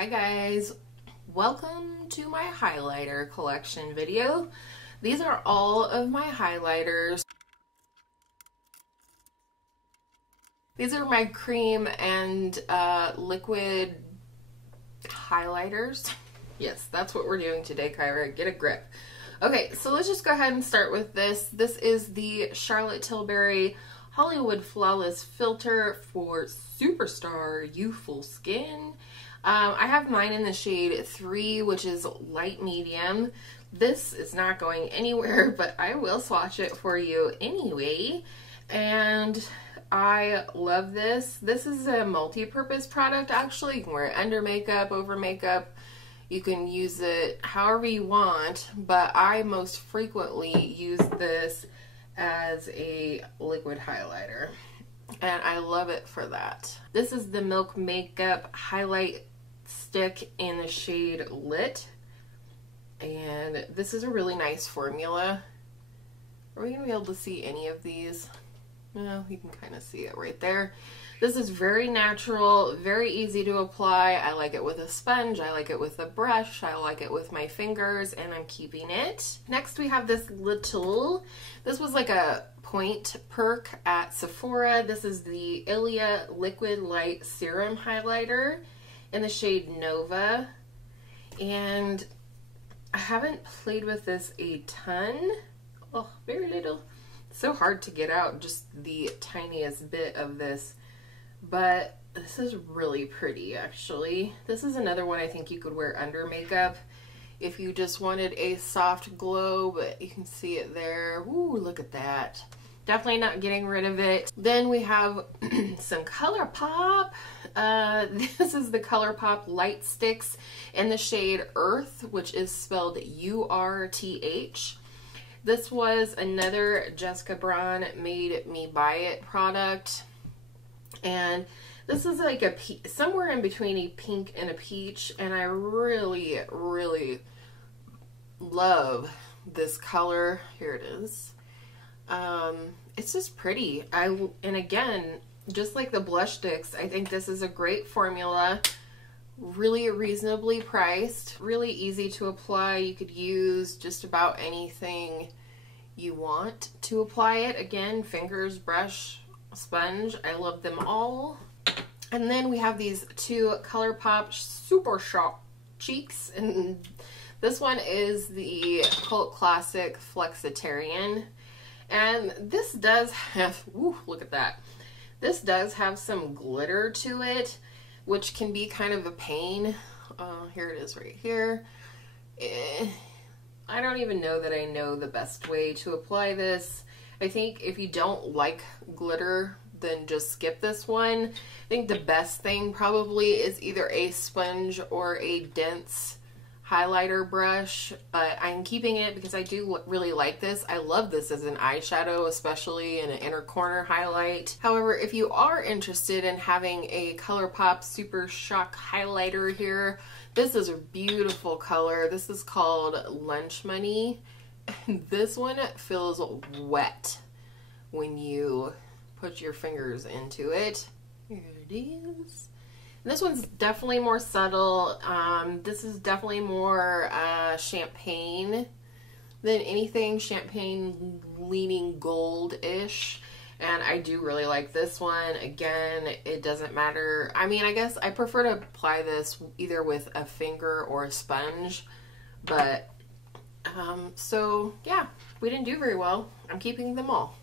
Hi guys, welcome to my highlighter collection video. These are all of my highlighters. These are my cream and liquid highlighters. Yes, that's what we're doing today, Kyra. Get a grip. Okay, so let's just go ahead and start with this. This is the Charlotte Tilbury Hollywood Flawless Filter for Superstar Youthful Skin. I have mine in the shade 3, which is light medium. This is not going anywhere, but I will swatch it for you anyway. And I love this. This is a multi-purpose product, actually. You can wear it under makeup, over makeup. You can use it however you want, but I most frequently use this as a liquid highlighter, and I love it for that. This is the Milk Makeup Highlight Stick in the shade Lit, and this is a really nice formula. Are we gonna be able to see any of these? No, you can kind of see it right there. This is very natural, very easy to apply. I like it with a sponge, I like it with a brush, I like it with my fingers, and I'm keeping it. Next we have this little, this was like a point perk at Sephora. This is the Ilia Liquid Light Serum Highlighter in the shade Nova. And I haven't played with this a ton. Oh, very little. So hard to get out just the tiniest bit of this. But this is really pretty, actually. This is another one I think you could wear under makeup if you just wanted a soft glow, but you can see it there. Ooh, look at that. Definitely not getting rid of it. Then we have some ColourPop. This is the ColourPop Light Sticks in the shade Earth, which is spelled U-R-T-H. This was another Jessica Braun Made Me Buy It product. And this is like a somewhere in between a pink and a peach, and I really, really love this color. Here it is. It's just pretty. And again, just like the blush sticks, I think this is a great formula. Really reasonably priced, really easy to apply. You could use just about anything you want to apply it. Again, fingers, brush, sponge. I love them all. And then we have these two ColourPop Super Shock Cheeks, and this one is the Cult Classic Flexitarian, and this does have, ooh, look at that. This does have some glitter to it, which can be kind of a pain. Here it is right here. I don't even know that I know the best way to apply this. I think if you don't like glitter, then just skip this one. I think the best thing probably is either a sponge or a dense highlighter brush, but I'm keeping it because I do really like this. I love this as an eyeshadow, especially in an inner corner highlight. However, if you are interested in having a ColourPop Super Shock highlighter here, this is a beautiful color. This is called Lunch Money. This one feels wet when you put your fingers into it. Here it is. And this one's definitely more subtle. This is definitely more champagne than anything. Champagne leaning gold-ish. And I do really like this one. Again, it doesn't matter. I mean, I guess I prefer to apply this either with a finger or a sponge. But, so yeah, we didn't do very well. I'm keeping them all.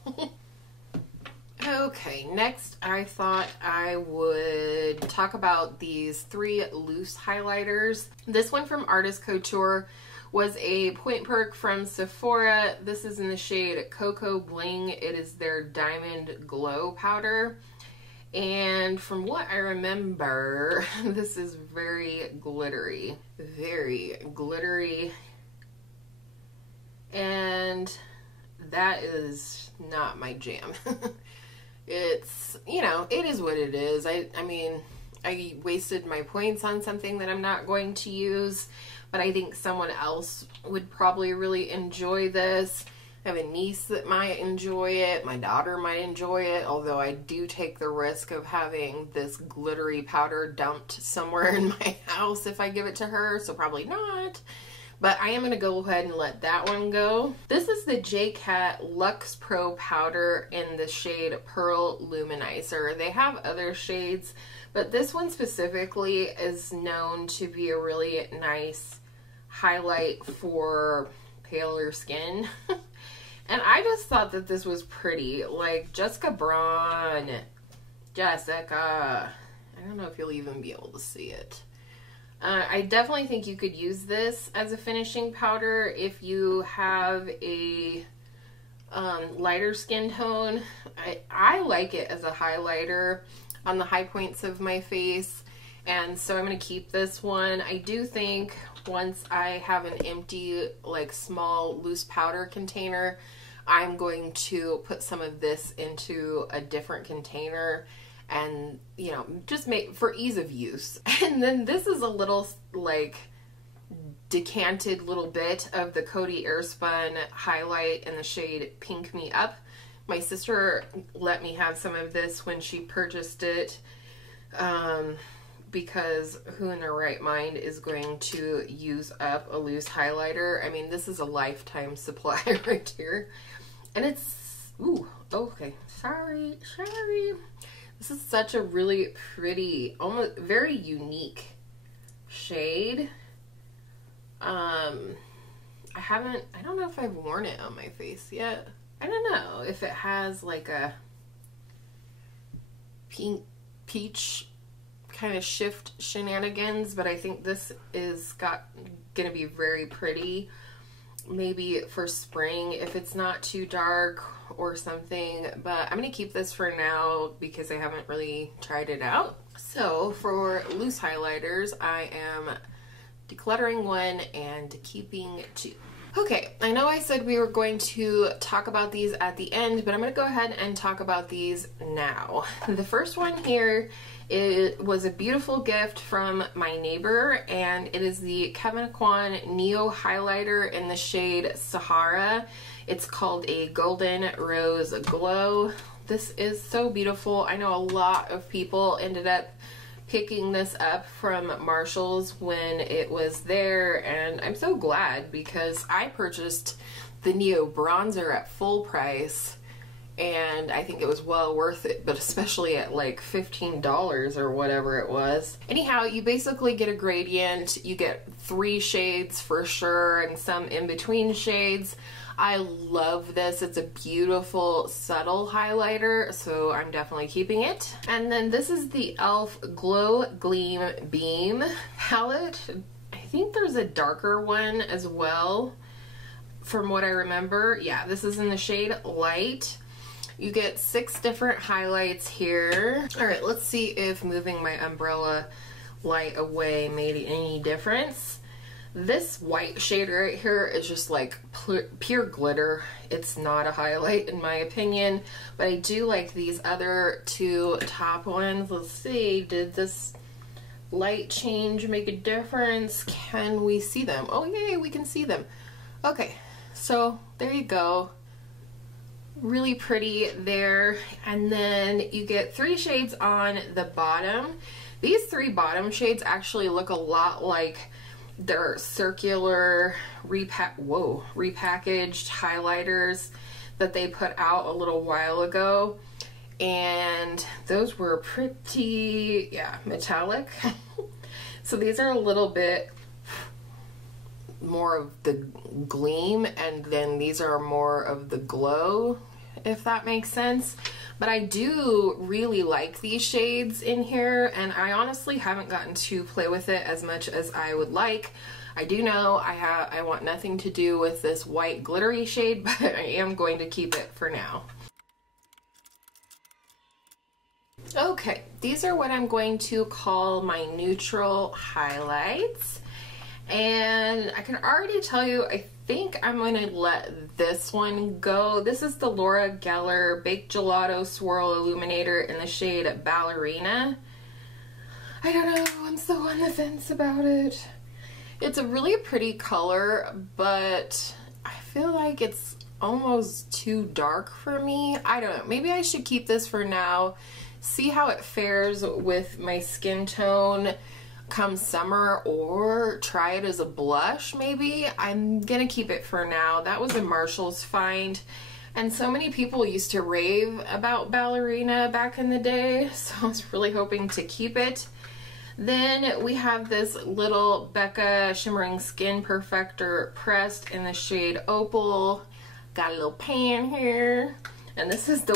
Okay, next I thought I would talk about these 3 loose highlighters. This one from Artist Couture was a point perk from Sephora. This is in the shade Cocoa Bling. It is their Diamond Glow powder. And from what I remember, this is very glittery. Very glittery. And that is not my jam. It's, you know, it is what it is. I mean, I wasted my points on something that I'm not going to use, but I think someone else would probably really enjoy this. I have a niece that might enjoy it. My daughter might enjoy it, although I do take the risk of having this glittery powder dumped somewhere in my house if I give it to her, so probably not. But I am going to go ahead and let that one go. This is the J-Cat Luxe Pro Powder in the shade Pearl Luminizer. They have other shades, but this one specifically is known to be a really nice highlight for paler skin. And I just thought that this was pretty. Like, Jessica, I don't know if you'll even be able to see it. I definitely think you could use this as a finishing powder if you have a lighter skin tone. I like it as a highlighter on the high points of my face, and so I'm going to keep this one. I do think once I have an empty, like, small loose powder container, I'm going to put some of this into a different container and, you know, just make for ease of use. And then this is a little, like, decanted little bit of the Coty Airspun highlight in the shade Pink Me Up. My sister let me have some of this when she purchased it, because who in their right mind is going to use up a loose highlighter? I mean, this is a lifetime supply right here. And it's, ooh, okay, sorry. This is such a really pretty, almost very unique shade. I don't know if I've worn it on my face yet. I don't know if it has like a pink peach kind of shift shenanigans, but I think this is gonna be very pretty. Maybe for spring if it's not too dark or something, but I'm gonna keep this for now because I haven't really tried it out. So for loose highlighters, I am decluttering one and keeping two. Okay, I know I said we were going to talk about these at the end, but I'm going to go ahead and talk about these now. The first one here was a beautiful gift from my neighbor, and it is the Kevyn Aucoin Neo Highlighter in the shade Sahara. It's called a Golden Rose Glow. This is so beautiful. I know a lot of people ended up picking this up from Marshall's when it was there, and I'm so glad because I purchased the Neo Bronzer at full price and I think it was well worth it, but especially at like $15 or whatever it was. Anyhow, you basically get a gradient. You get 3 shades for sure and some in between shades. I love this. It's a beautiful subtle highlighter, so I'm definitely keeping it. And then this is the e.l.f. Glow Gleam Beam palette. I think there's a darker one as well from what I remember. Yeah, this is in the shade Light. You get 6 different highlights here. All right, let's see if moving my umbrella light away made any difference. This white shade right here is just like pure glitter. It's not a highlight in my opinion, but I do like these other 2 top ones. Let's see, did this light change make a difference? Can we see them? Oh yay, we can see them. Okay, so there you go. Really pretty there. And then you get 3 shades on the bottom. These 3 bottom shades actually look a lot like they're circular repackaged highlighters that they put out a little while ago, and those were pretty, yeah, metallic. So these are a little bit more of the gleam, and then these are more of the glow, if that makes sense. But I do really like these shades in here, and I honestly haven't gotten to play with it as much as I would like. I do know I want nothing to do with this white glittery shade, but I am going to keep it for now. Okay, these are what I'm going to call my neutral highlights. And I can already tell you, I think I'm going to let this one go. This is the Laura Geller Baked Gelato Swirl Illuminator in the shade Ballerina. I don't know, I'm so on the fence about it. It's a really pretty color, but I feel like it's almost too dark for me. I don't know. Maybe I should keep this for now, see how it fares with my skin tone come summer, or try it as a blush maybe. I'm gonna keep it for now. That was a Marshall's find, and so many people used to rave about Ballerina back in the day, so I was really hoping to keep it. Then we have this little Becca Shimmering Skin Perfector pressed in the shade Opal. Got a little pan here, and this is the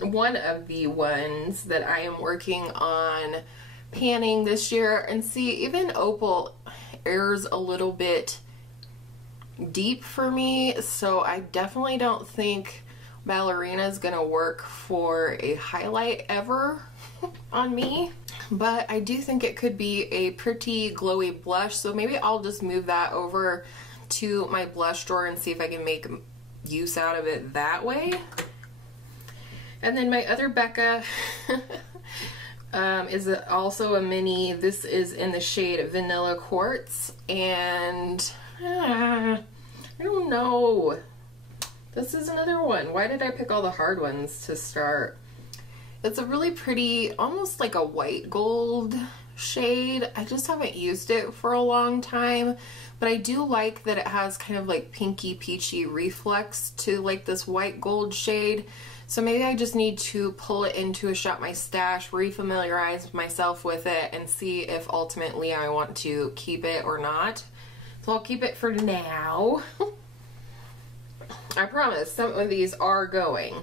one of the ones that I am working on panning this year. And see, even Opal airs a little bit deep for me, so I definitely don't think Ballerina is gonna work for a highlight ever on me, but I do think it could be a pretty glowy blush, so maybe I'll just move that over to my blush drawer and see if I can make use out of it that way. And then my other Becca is also a mini. This is in the shade Vanilla Quartz, and I don't know. This is another one. Why did I pick all the hard ones to start? It's a really pretty, almost like a white gold shade. I just haven't used it for a long time, but I do like that it has kind of like pinky peachy reflex to like this white gold shade. So maybe I just need to pull it into a Shop My Stash, refamiliarize myself with it, and see if ultimately I want to keep it or not. So I'll keep it for now. I promise some of these are going.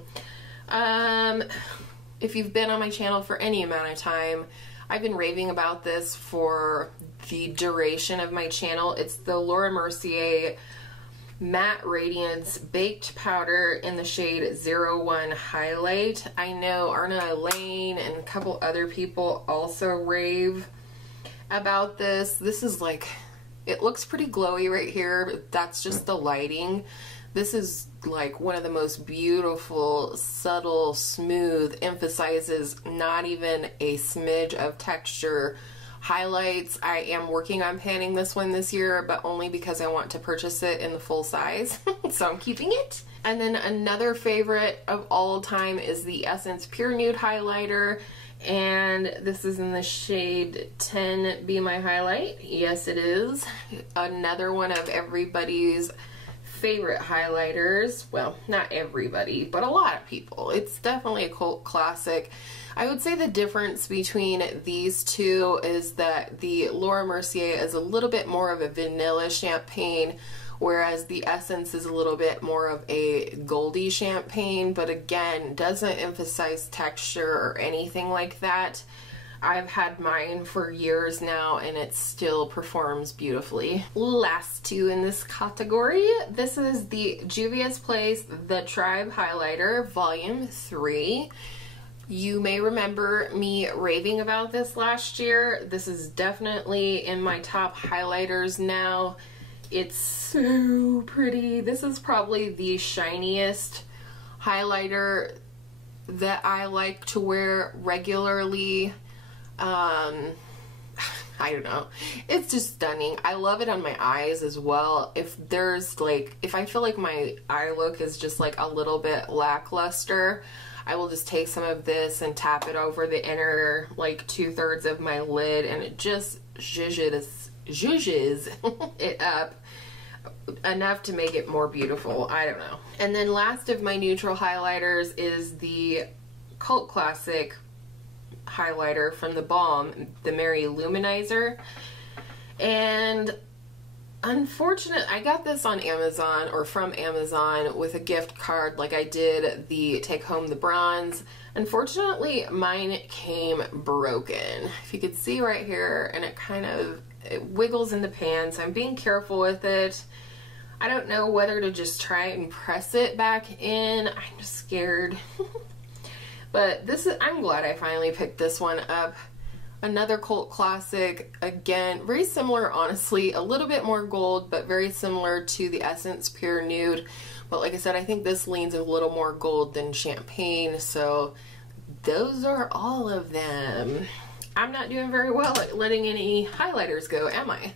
If you've been on my channel for any amount of time, I've been raving about this for the duration of my channel. It's the Laura Mercier Matte Radiance Baked Powder in the shade 01 Highlight. I know Arna Elaine and a couple other people also rave about this. This is like, it looks pretty glowy right here, but that's just the lighting. This is like one of the most beautiful, subtle, smooth, emphasizes not even a smidge of texture highlights. I am working on panning this one this year, but only because I want to purchase it in the full size. So I'm keeping it. And then another favorite of all time is the Essence Pure Nude Highlighter. And this is in the shade 10 Be My Highlight. Yes, it is. Another one of everybody's favorite highlighters. Well, not everybody, but a lot of people. It's definitely a cult classic. I would say the difference between these two is that the Laura Mercier is a little bit more of a vanilla champagne, whereas the Essence is a little bit more of a goldy champagne, but again, doesn't emphasize texture or anything like that. I've had mine for years now and it still performs beautifully. Last two in this category, this is the Juvia's Place The Tribe Highlighter Volume 3. You may remember me raving about this last year. This is definitely in my top highlighters now. It's so pretty. This is probably the shiniest highlighter that I like to wear regularly. I don't know. It's just stunning. I love it on my eyes as well. If there's like, if I feel like my eye look is just like a little bit lackluster, I will just take some of this and tap it over the inner like 2/3 of my lid, and it just zhuzhes it up enough to make it more beautiful. I don't know. And then last of my neutral highlighters is the cult classic highlighter from the Balm, the Mary Luminizer. And unfortunately, I got this on Amazon, or from Amazon, with a gift card like I did the Take Home the Bronze. Unfortunately, mine came broken. If you could see right here, and it wiggles in the pan, so I'm being careful with it. I don't know whether to just try and press it back in. I'm just scared. But this is, I'm glad I finally picked this one up. Another cult classic, again, very similar, honestly, a little bit more gold, but very similar to the Essence Pure Nude. But like I said, I think this leans a little more gold than champagne, so those are all of them. I'm not doing very well at letting any highlighters go, am I?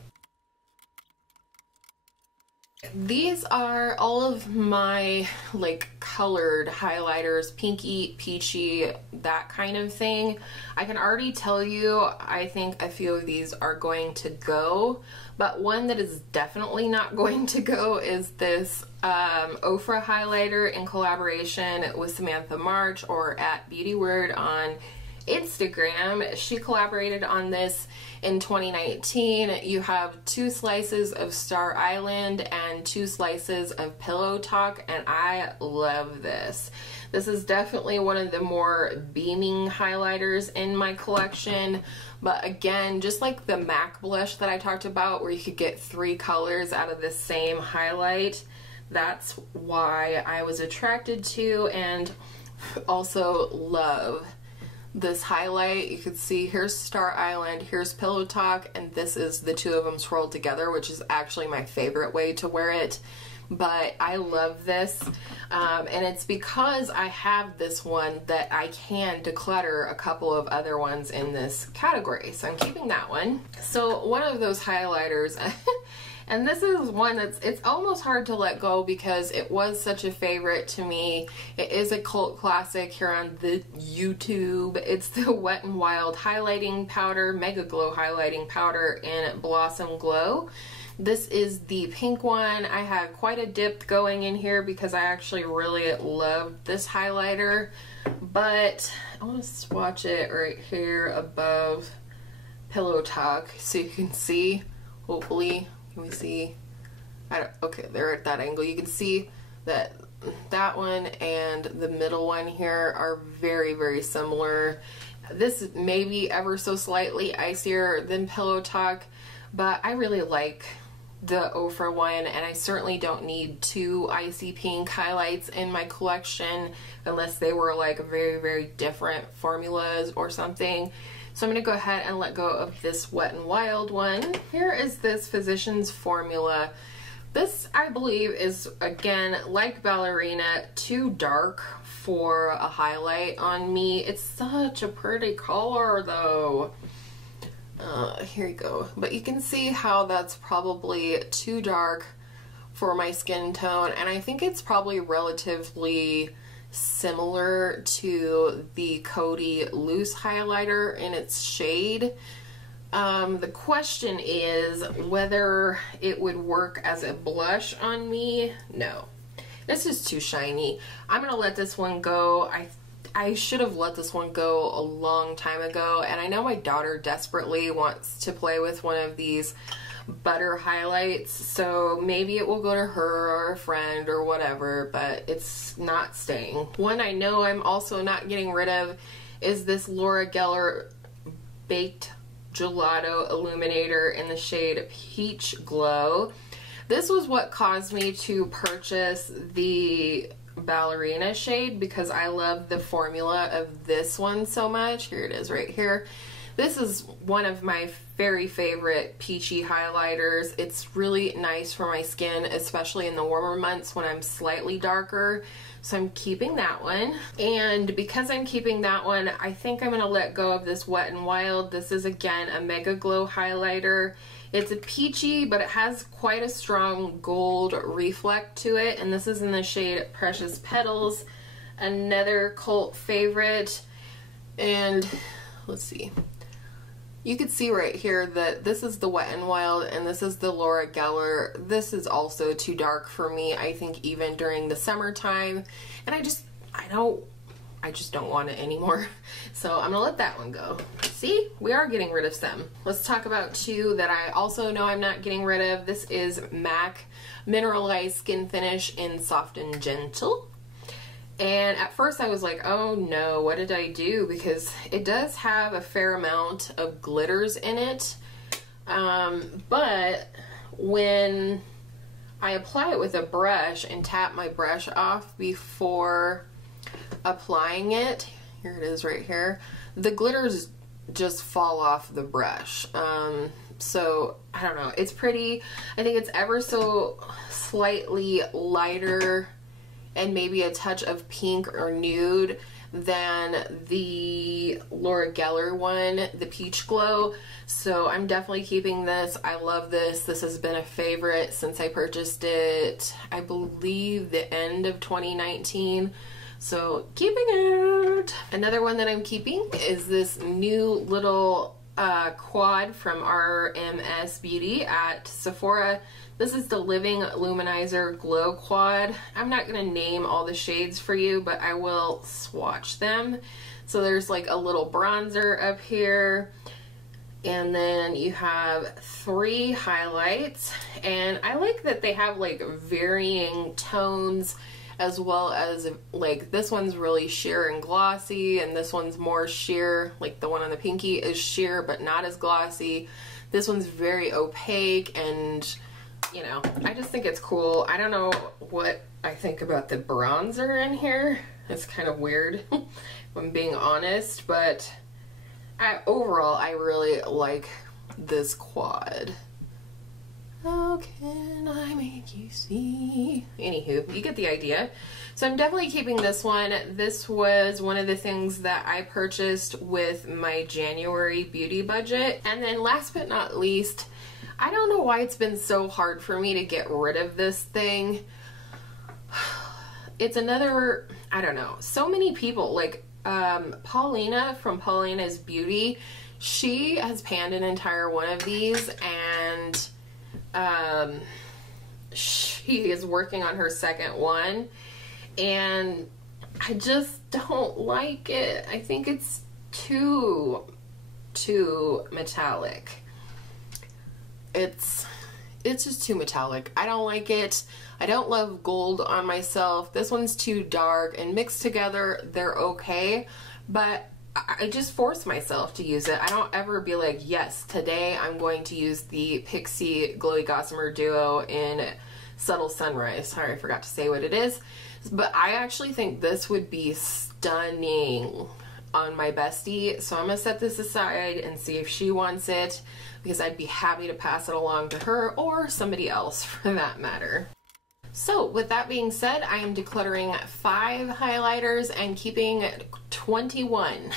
these are all of my like colored highlighters, pinky, peachy, that kind of thing. I can already tell you, I think a few of these are going to go, but one that is definitely not going to go is this Ofra highlighter in collaboration with Samantha March, or at Beauty Word on Instagram. She collaborated on this in 2019. You have 2 slices of Star Island and 2 slices of Pillow Talk, and I love this. This is definitely one of the more beaming highlighters in my collection, but again, just like the MAC blush that I talked about where you could get 3 colors out of the same highlight, that's why I was attracted to and also love this highlight. You can see here's Star Island, here's Pillow Talk, and this is the 2 of them swirled together, which is actually my favorite way to wear it. But I love this, and it's because I have this one that I can declutter a couple of other ones in this category. So I'm keeping that one. So one of those highlighters, and this is one it's almost hard to let go because it was such a favorite to me. It is a cult classic here on the YouTube. It's the Wet n Wild highlighting powder, Mega Glow highlighting powder in Blossom Glow. This is the pink one. I had quite a dip going in here because I actually really loved this highlighter, but I want to swatch it right here above Pillow Talk so you can see, hopefully. Can we see? Okay, they're at that angle. You can see that that one and the middle one here are very, very similar. This may be ever so slightly icier than Pillow Talk, but I really like the Ofra one, and I certainly don't need 2 icy pink highlights in my collection unless they were like very, very different formulas or something. So I'm going to go ahead and let go of this Wet n Wild one. Here is this Physicians Formula. This, I believe, is, again, like Ballerina, too dark for a highlight on me. It's such a pretty color, though. Here you go. But you can see how that's probably too dark for my skin tone, and I think it's probably relatively similar to the Coty Loose highlighter in its shade. The question is whether it would work as a blush on me. No, this is too shiny. I'm gonna let this one go. I should have let this one go a long time ago, and I know my daughter desperately wants to play with one of these butter highlights, so maybe it will go to her or a friend or whatever, but it's not staying. One I know I'm also not getting rid of is this Laura Geller Baked Gelato Illuminator in the shade Peach Glow. This was what caused me to purchase the Ballerina shade because I love the formula of this one so much. Here it is right here. This is one of my very favorite peachy highlighters. It's really nice for my skin, especially in the warmer months when I'm slightly darker. So I'm keeping that one. And because I'm keeping that one, I think I'm going to let go of this Wet n Wild. This is, again, a Mega Glow highlighter. It's a peachy, but it has quite a strong gold reflect to it. And this is in the shade Precious Petals, another cult favorite. And let's see. You can see right here that this is the Wet n Wild and this is the Laura Geller. This is also too dark for me, I think, even during the summertime. And I just don't want it anymore. So I'm gonna let that one go. See, we are getting rid of some. Let's talk about 2 that I also know I'm not getting rid of. This is MAC Mineralized Skin Finish in Soft and Gentle. And at first I was like, oh no, what did I do? Because it does have a fair amount of glitters in it. But when I apply it with a brush and tap my brush off before applying it, here it is right here, the glitters just fall off the brush. So I don't know, it's pretty. I think it's ever so slightly lighter and maybe a touch of pink or nude than the Laura Geller one, the Peach Glow. So I'm definitely keeping this. I love this. This has been a favorite since I purchased it, I believe the end of 2019. So keeping it. Another one that I'm keeping is this new little quad from RMS Beauty at Sephora. This is the Living Luminizer Glow Quad. I'm not going to name all the shades for you, but I will swatch them. So there's like a little bronzer up here, and then you have 3 highlights, and I like that they have like varying tones, as well as like this one's really sheer and glossy, and this one's more sheer, like the one on the pinky is sheer but not as glossy. This one's very opaque, and you know, I just think it's cool. I don't know what I think about the bronzer in here. It's kind of weird if I'm being honest, but overall I really like this quad. How can I make you see? Anywho, you get the idea. So I'm definitely keeping this one. This was one of the things that I purchased with my January beauty budget. And then last but not least, I don't know why it's been so hard for me to get rid of this thing. It's another, I don't know, so many people, like Paulina from Paulina's Beauty, she has panned an entire one of these, and she is working on her second one, and I just don't like it. I think it's too metallic. It's just too metallic. I don't like it. I don't love gold on myself. This one's too dark, and mixed together they're okay, but I just force myself to use it. I don't ever be like, yes, today I'm going to use the Pixi Glowy Gossamer Duo in Subtle Sunrise. Sorry, I forgot to say what it is. But I actually think this would be stunning on my bestie. So I'm going to set this aside and see if she wants it, because I'd be happy to pass it along to her or somebody else for that matter. So with that being said, I am decluttering 5 highlighters and keeping 21,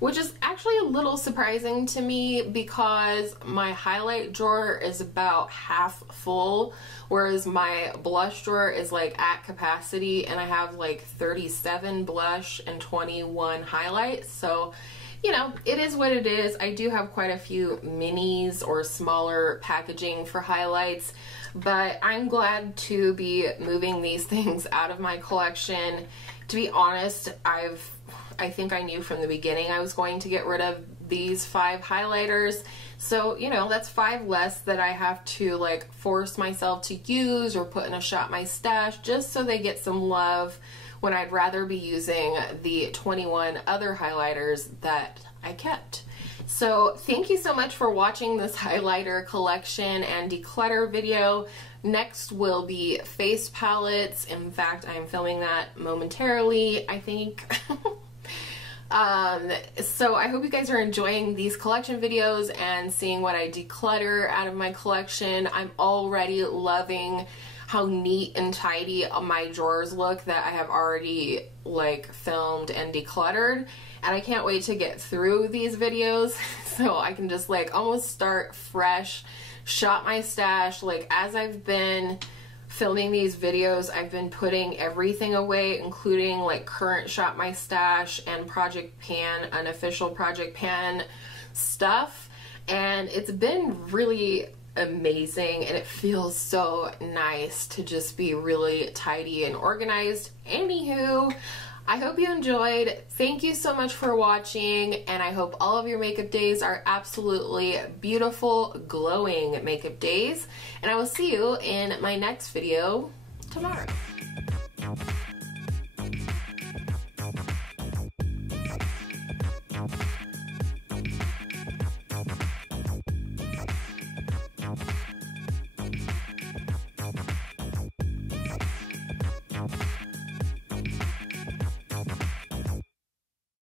which is actually a little surprising to me because my highlight drawer is about half full, whereas my blush drawer is like at capacity, and I have like 37 blush and 21 highlights. So, you know, it is what it is. I do have quite a few minis or smaller packaging for highlights, but I'm glad to be moving these things out of my collection. To be honest, I think I knew from the beginning I was going to get rid of these 5 highlighters. So, you know, that's 5 less that I have to like force myself to use or put in a Shop My Stash just so they get some love, when I'd rather be using the 21 other highlighters that I kept. So thank you so much for watching this highlighter collection and declutter video. Next will be face palettes. In fact, I'm filming that momentarily, I think. So I hope you guys are enjoying these collection videos and seeing what I declutter out of my collection. I'm already loving how neat and tidy my drawers look that I have already like filmed and decluttered, and I can't wait to get through these videos so I can just like almost start fresh, shop my stash. Like, as I've been filming these videos, I've been putting everything away, including like current Shop My Stash and Project Pan, unofficial Project Pan stuff, and it's been really amazing, and it feels so nice to just be really tidy and organized. Anywho, I hope you enjoyed. Thank you so much for watching, and I hope all of your makeup days are absolutely beautiful, glowing makeup days, and I will see you in my next video tomorrow.